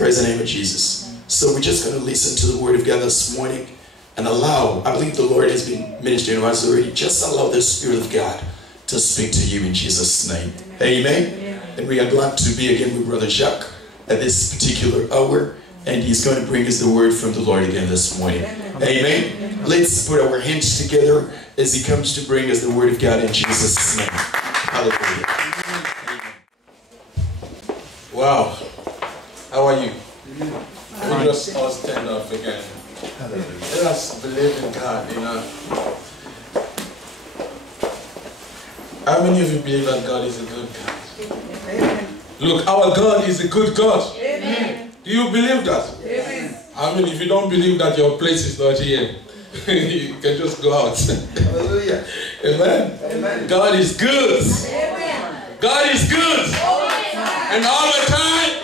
Praise the name of Jesus. So we're just going to listen to the word of God this morning and allow, I believe the Lord has been ministering to us already, just allow the Spirit of God to speak to you in Jesus' name. Amen. Amen. And we are glad to be again with Brother Jacques at this particular hour, and he's going to bring us the word from the Lord again this morning. Amen. Amen. Let's put our hands together as he comes to bring us the word of God in Jesus' name. Hallelujah. Wow. How are you? We'll just all stand up again. Let us believe in God, you know. How many of you believe that God is a good God? Amen. Look, our God is a good God. Amen. Do you believe that? Amen. I mean, if you don't believe that, your place is not here. You can just go out. Hallelujah. Amen. Amen. God is good. Amen. God is good. And all the time,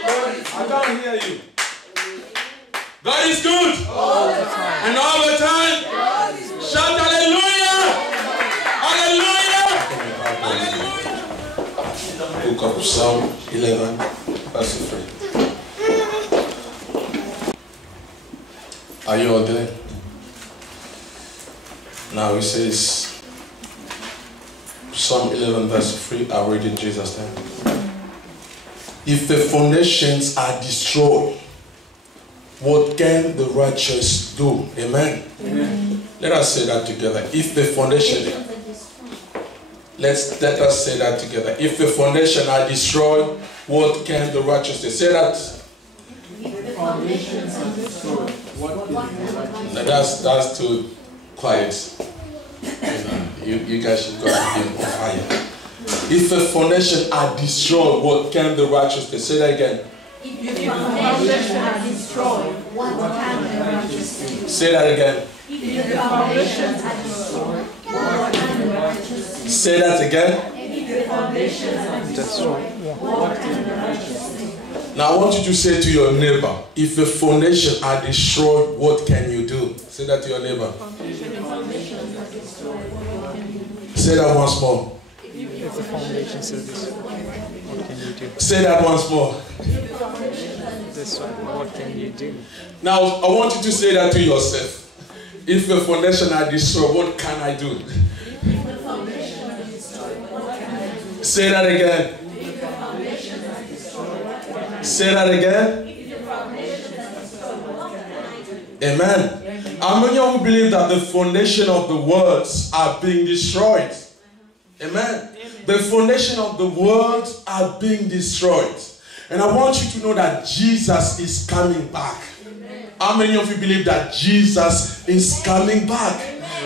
I can't hear you. God is good. All the time. And all the time. Shout hallelujah. Hallelujah. Hallelujah. Book of Psalm 11, verse 3. Are you all there? Now it says, Psalm 11, verse 3. I'll read it in Jesus' name. If the foundations are destroyed, what can the righteous do? Amen. Amen. Let us say that together. If the foundation, let us say that together. If the foundation are destroyed, what can the righteous do? Say that. If the foundations are destroyed, what can the righteous do? That's too quiet. You guys should go and be on fire. If the foundation are destroyed, what can the righteous do? Say that again. If the foundation are destroyed, what can the righteous do? Say that again. If the foundations are destroyed, what can the righteous do? Say that again. If the foundations are destroyed, what can the righteous do? Now I want you to say to your neighbor, if the foundation are destroyed, what can you do? Say that to your neighbor. Say that once more. If the foundations are destroyed, what can you do? Say that once more. This one, what can you do? Now I want you to say that to yourself. If the foundation are destroyed, what can I do? Say that again. Say that again. Amen. How many of you believe that the foundation of the worlds are being destroyed? Amen. The foundation of the world are being destroyed. And I want you to know that Jesus is coming back. How many of you believe that Jesus is coming back?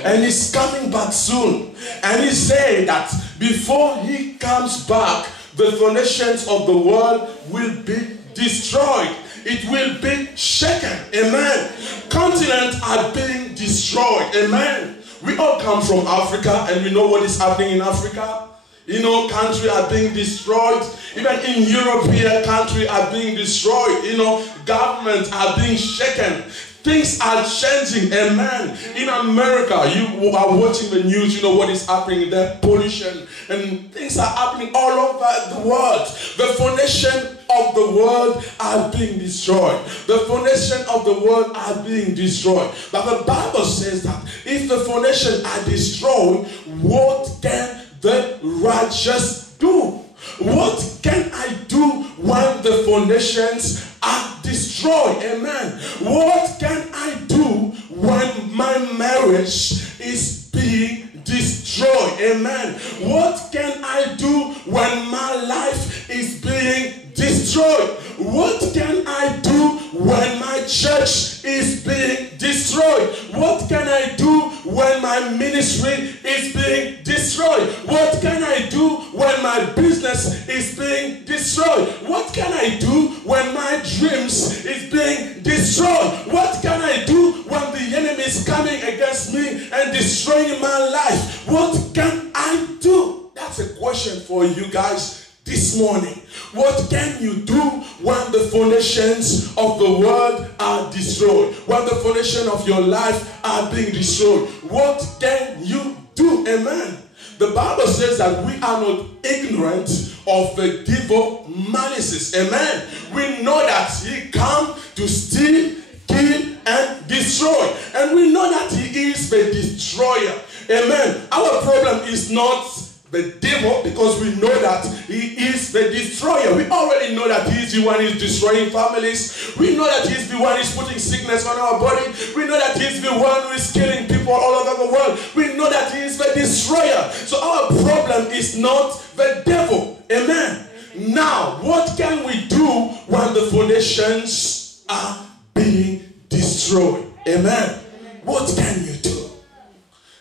And he's coming back soon. And he said that before he comes back, the foundations of the world will be destroyed. It will be shaken. Amen. Continents are being destroyed. Amen. We all come from Africa and we know what is happening in Africa. You know, countries are being destroyed. Even in Europe here, countries are being destroyed. You know, governments are being shaken. Things are changing. Amen. In America, you are watching the news, you know what is happening there, pollution, and things are happening all over the world. The foundation of the world are being destroyed. The foundation of the world are being destroyed. But the Bible says that if the foundation are destroyed, what can the righteous do? What can I do when the foundations are destroyed? Amen. What can I do when my marriage is being destroyed? Amen. What can I do when my life is being destroyed? What can I do when my church is being destroyed? What can I do when my ministry is being destroyed? What can I do when my business is being destroyed? What can I do when my dreams is being destroyed? What can I do when the enemy is coming against me and destroying my life? What can I do? That's a question for you guys this morning. What can you do when the foundations of the world are destroyed? When the foundation of your life are being destroyed? What can you do? Amen. The Bible says that we are not ignorant of the devil's malices. Amen. We know that he comes to steal, kill, and destroy. And we know that he is the destroyer. Amen. Our problem is not the devil, because we know that he is the destroyer. We already know that he is the one who is destroying families. We know that he is the one who is putting sickness on our body. We know that he is the one who is killing people all over the world. We know that he is the destroyer. So our problem is not the devil. Amen. Now, what can we do when the foundations are being destroyed? Amen. What can you do?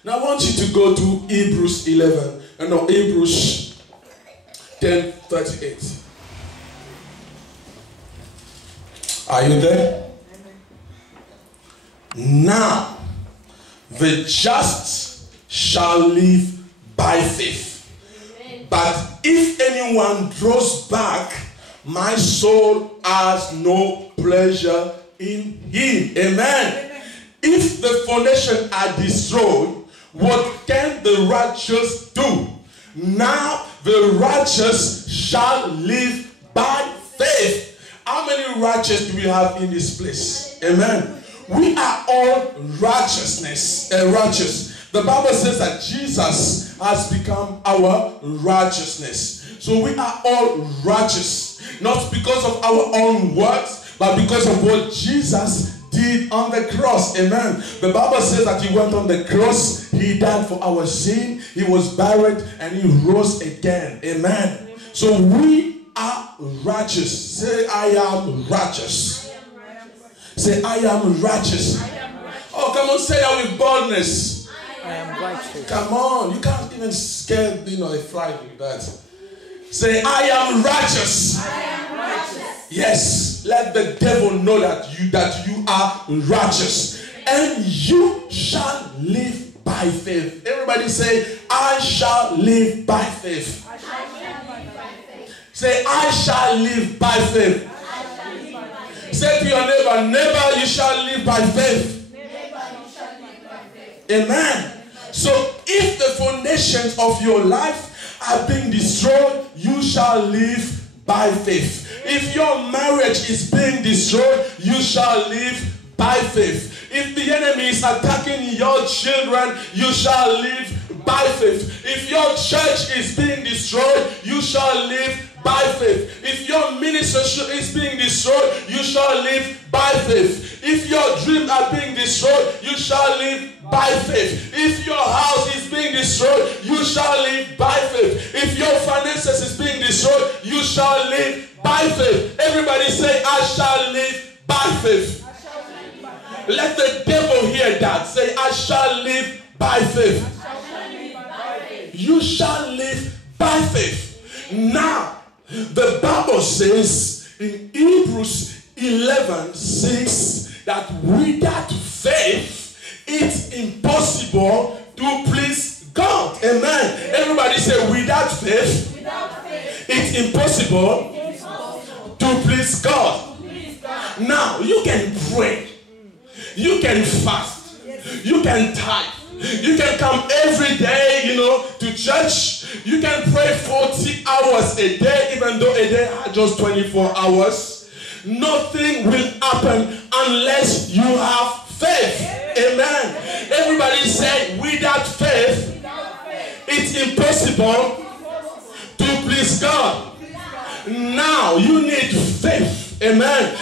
Now I want you to go to Hebrews 11. No, Hebrews 10:38. Are you there? Now, the just shall live by faith. But if anyone draws back, my soul has no pleasure in him. Amen. If the foundation are destroyed, what can the righteous do? Now the righteous shall live by faith. How many righteous do we have in this place? Amen. We are all righteous. The Bible says that Jesus has become our righteousness. So we are all righteous. Not because of our own works, but because of what Jesus did on the cross. Amen. The Bible says that he went on the cross, he died for our sin, he was buried, and he rose again. Amen. So we are righteous. Say, I am righteous. Say, I am righteous. Oh, come on, say that with boldness. I am righteous. Come on, you can't even scare, a fly with that. Say, I am righteous. I am righteous. Yes, let the devil know that you are righteous, and you shall live by faith. Everybody say, I shall live by faith. I shall live by faith. Say, I shall live by faith. I shall live by faith. Say to your neighbor, neighbor, you shall live by faith. Neighbor, you shall live by faith. Amen. So if the foundations of your life are being destroyed, you shall live by faith. If your marriage is being destroyed, you shall live by faith. If the enemy is attacking your children, you shall live by faith. If your church is being destroyed, you shall live by faith. If your ministry is being destroyed, you shall live by faith. If your dreams are being destroyed, you shall live by faith. If your house is being destroyed, you shall live by faith. If your finances is being destroyed, you shall live by faith. Everybody say, I shall live by faith. Let the devil hear that. Say, I shall live by faith. You shall live by faith. Now, the Bible says in Hebrews 11:6 that without faith, it's impossible to please God. Amen. Everybody say, without faith, it's impossible to please God. Now, you can pray. You can fast. You can tithe. You can come every day, to church. You can pray 40 hours a day, even though a day has just 24 hours. Nothing will happen unless you have faith. Amen. Everybody say, without faith, it's impossible to please God. Now, you need faith. Amen.